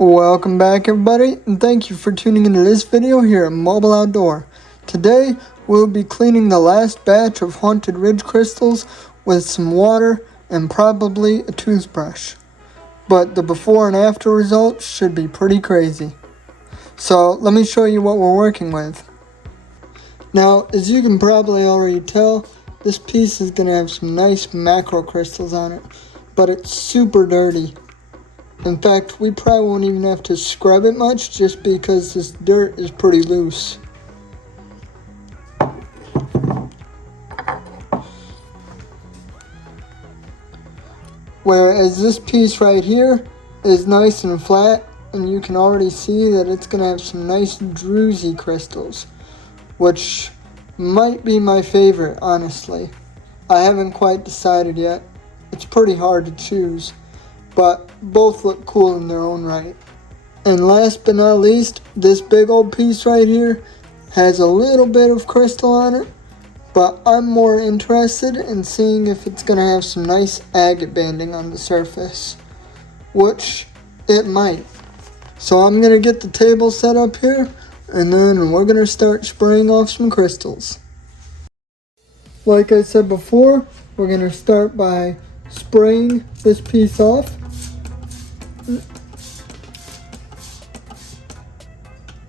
Welcome back everybody, and thank you for tuning into this video here at Mobile Outdoor. Today we'll be cleaning the last batch of Haunted Ridge crystals with some water and probably a toothbrush. But the before and after results should be pretty crazy. So let me show you what we're working with. Now, as you can probably already tell, this piece is going to have some nice macro crystals on it, but it's super dirty. In fact, we probably won't even have to scrub it much just because this dirt is pretty loose. Whereas this piece right here is nice and flat, and you can already see that it's going to have some nice druzy crystals, which might be my favorite, honestly. I haven't quite decided yet. It's pretty hard to choose, but both look cool in their own right. And last but not least, this big old piece right here has a little bit of crystal on it, but I'm more interested in seeing if it's going to have some nice agate banding on the surface, which it might. So I'm going to get the table set up here, and then we're going to start spraying off some crystals. Like I said before, we're going to start by spraying this piece off.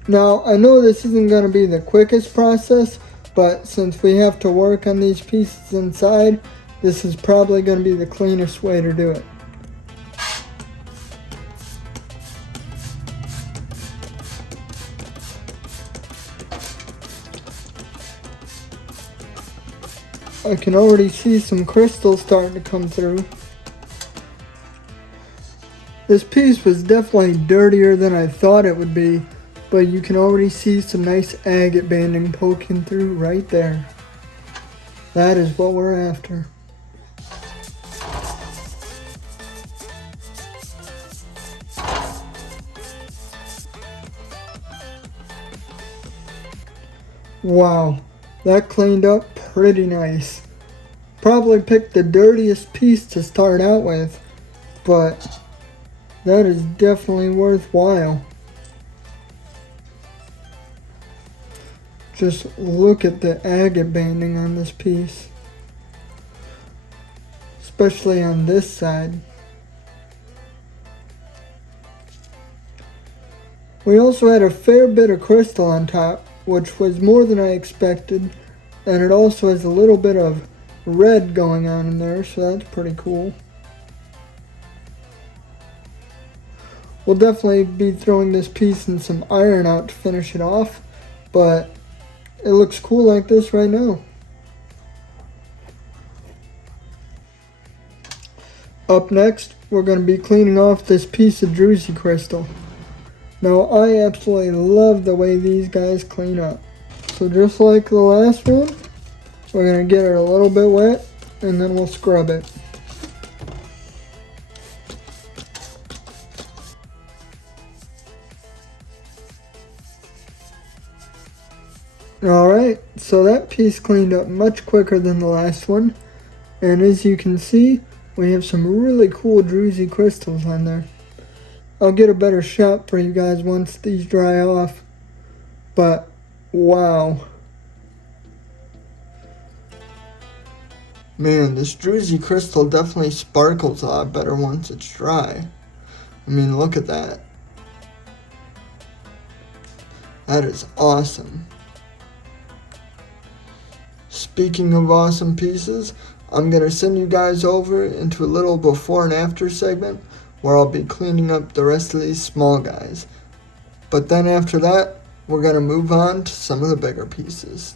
Now, I know this isn't going to be the quickest process, but since we have to work on these pieces inside, this is probably going to be the cleanest way to do it. I can already see some crystals starting to come through. This piece was definitely dirtier than I thought it would be, but you can already see some nice agate banding poking through right there. That is what we're after. Wow, that cleaned up pretty nice. Probably picked the dirtiest piece to start out with, but that is definitely worthwhile. Just look at the agate banding on this piece, especially on this side. We also had a fair bit of crystal on top, which was more than I expected, and it also has a little bit of red going on in there, so that's pretty cool. We'll definitely be throwing this piece in some iron out to finish it off, but it looks cool like this right now. Up next, we're going to be cleaning off this piece of druzy crystal. Now, I absolutely love the way these guys clean up. So just like the last one, we're going to get it a little bit wet, and then we'll scrub it. Alright, so that piece cleaned up much quicker than the last one, and as you can see, we have some really cool druzy crystals on there. I'll get a better shot for you guys once these dry off, but wow. Man, this druzy crystal definitely sparkles a lot better once it's dry. I mean, look at that. That is awesome. Speaking of awesome pieces, I'm going to send you guys over into a little before and after segment where I'll be cleaning up the rest of these small guys. But then after that, we're going to move on to some of the bigger pieces.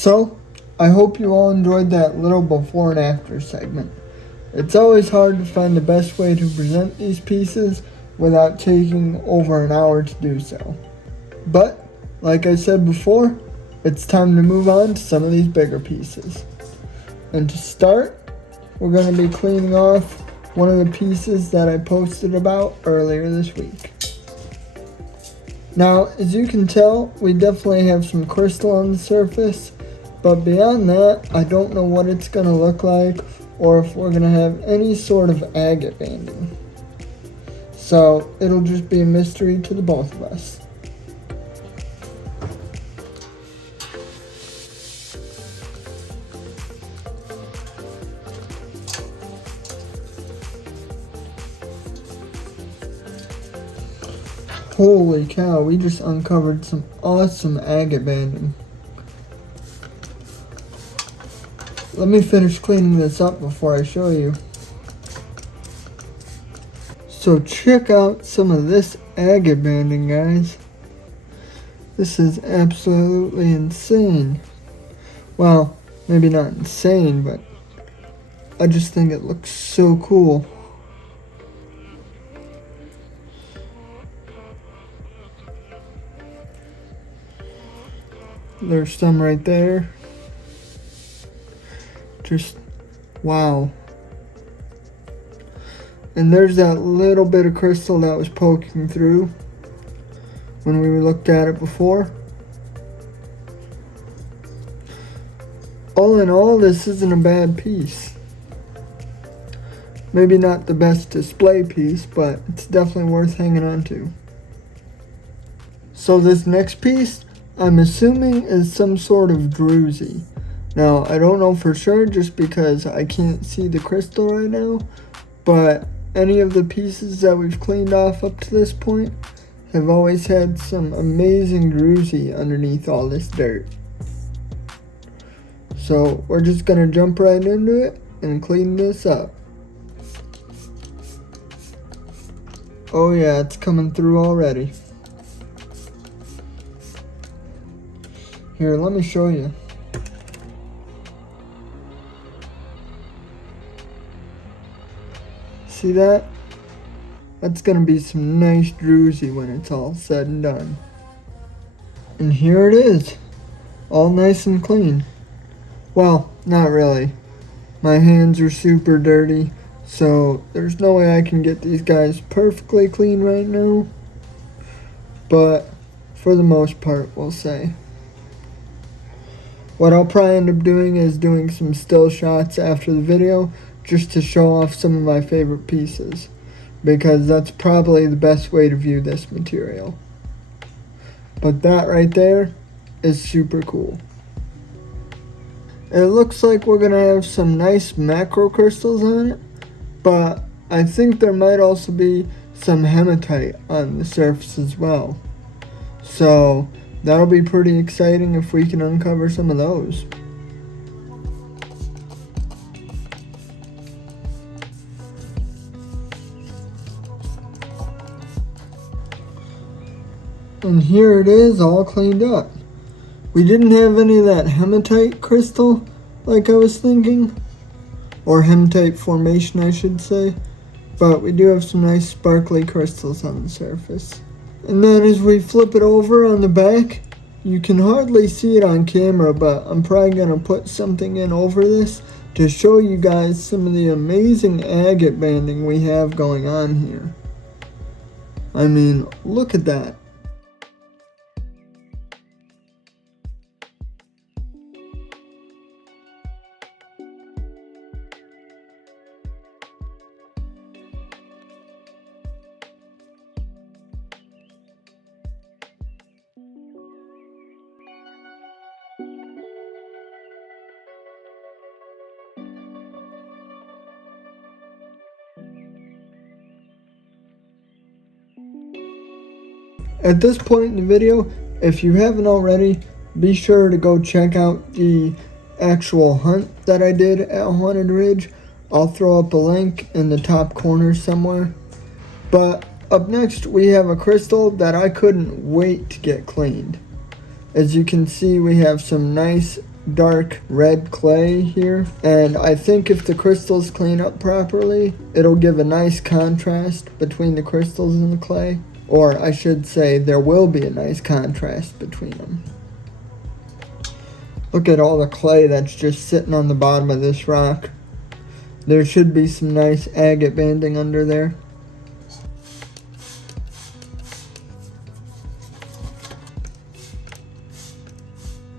So, I hope you all enjoyed that little before and after segment. It's always hard to find the best way to present these pieces without taking over an hour to do so. But, like I said before, it's time to move on to some of these bigger pieces. And to start, we're going to be cleaning off one of the pieces that I posted about earlier this week. Now, as you can tell, we definitely have some crystal on the surface, but beyond that, I don't know what it's going to look like or if we're going to have any sort of agate banding. So it'll just be a mystery to the both of us. Holy cow, we just uncovered some awesome agate banding. Let me finish cleaning this up before I show you. So check out some of this agate banding, guys. This is absolutely insane. Well, maybe not insane, but I just think it looks so cool. There's some right there. Just wow. And there's that little bit of crystal that was poking through when we looked at it before. All in all, this isn't a bad piece. Maybe not the best display piece, but it's definitely worth hanging on to. So this next piece, I'm assuming, is some sort of druzy. Now, I don't know for sure just because I can't see the crystal right now, but any of the pieces that we've cleaned off up to this point have always had some amazing druzy underneath all this dirt. So we're just gonna jump right into it and clean this up. Oh yeah, it's coming through already. Here, let me show you. See that? That's gonna be some nice druzy when it's all said and done. And here it is, all nice and clean. Well, not really. My hands are super dirty, so there's no way I can get these guys perfectly clean right now. But for the most part, we'll say. What I'll probably end up doing is doing some still shots after the video just to show off some of my favorite pieces, because that's probably the best way to view this material. But that right there is super cool. It looks like we're going to have some nice macro crystals on it, but I think there might also be some hematite on the surface as well. So that'll be pretty exciting if we can uncover some of those. And here it is, all cleaned up. We didn't have any of that hematite crystal like I was thinking, or hematite formation I should say, but we do have some nice sparkly crystals on the surface. And then as we flip it over on the back, you can hardly see it on camera, but I'm probably going to put something in over this to show you guys some of the amazing agate banding we have going on here. I mean, look at that. At this point in the video, if you haven't already, be sure to go check out the actual hunt that I did at Haunted Ridge. I'll throw up a link in the top corner somewhere. But up next, we have a crystal that I couldn't wait to get cleaned. As you can see, we have some nice dark red clay here, and I think if the crystals clean up properly, it'll give a nice contrast between the crystals and the clay. Or I should say, there will be a nice contrast between them. Look at all the clay that's just sitting on the bottom of this rock. There should be some nice agate banding under there.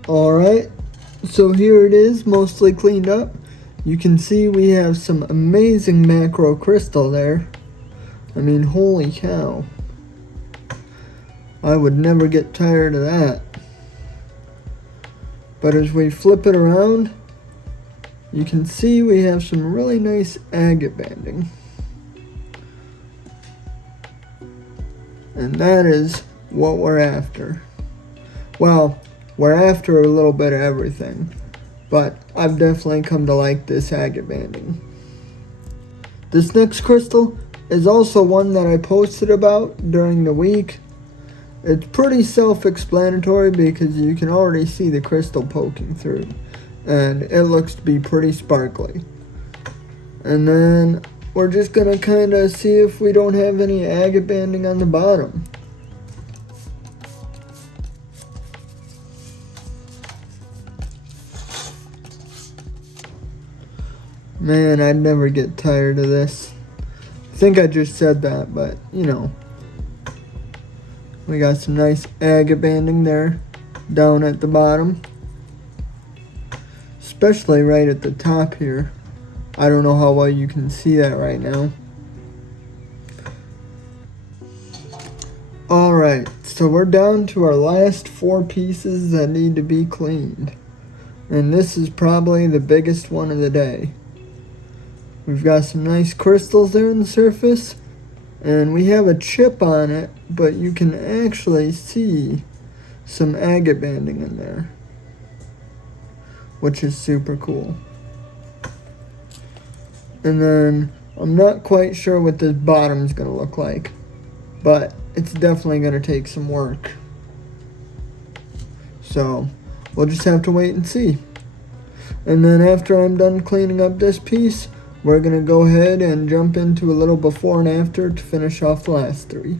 Alright, so here it is, mostly cleaned up. You can see we have some amazing macro crystal there. I mean, holy cow. I would never get tired of that. But as we flip it around, you can see we have some really nice agate banding. And that is what we're after. Well, we're after a little bit of everything, but I've definitely come to like this agate banding. This next crystal is also one that I posted about during the week. It's pretty self-explanatory because you can already see the crystal poking through, and it looks to be pretty sparkly. And then we're just gonna kind of see if we don't have any agate banding on the bottom. Man, I'd never get tired of this. I think I just said that, but you know. We got some nice agate banding there down at the bottom. Especially right at the top here. I don't know how well you can see that right now. Alright, so we're down to our last 4 pieces that need to be cleaned. And this is probably the biggest one of the day. We've got some nice crystals there on the surface, and we have a chip on it, but you can actually see some agate banding in there, which is super cool. And then I'm not quite sure what this bottom's gonna look like, but it's definitely gonna take some work. So we'll just have to wait and see. And then after I'm done cleaning up this piece, we're going to go ahead and jump into a little before and after to finish off the last 3.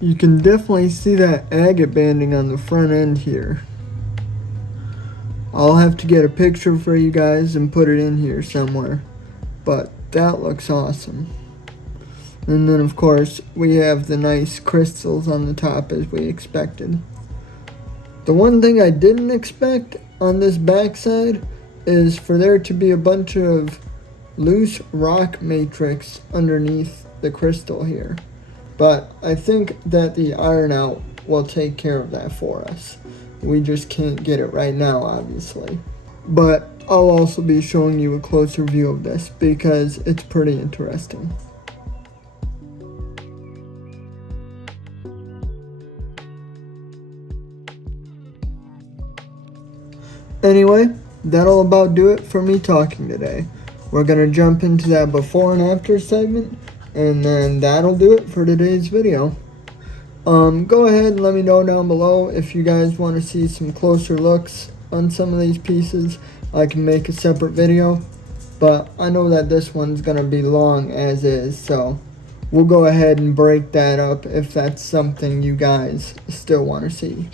You can definitely see that agate banding on the front end here. I'll have to get a picture for you guys and put it in here somewhere. But that looks awesome. And then of course we have the nice crystals on the top as we expected. The one thing I didn't expect on this backside is for there to be a bunch of loose rock matrix underneath the crystal here. But I think that the iron out will take care of that for us. We just can't get it right now, obviously. But I'll also be showing you a closer view of this because it's pretty interesting. Anyway, that'll about do it for me talking today. We're going to jump into that before and after segment, and then that'll do it for today's video. Go ahead and let me know down below if you guys want to see some closer looks on some of these pieces. I can make a separate video, but I know that this one's going to be long as is, so we'll go ahead and break that up if that's something you guys still want to see.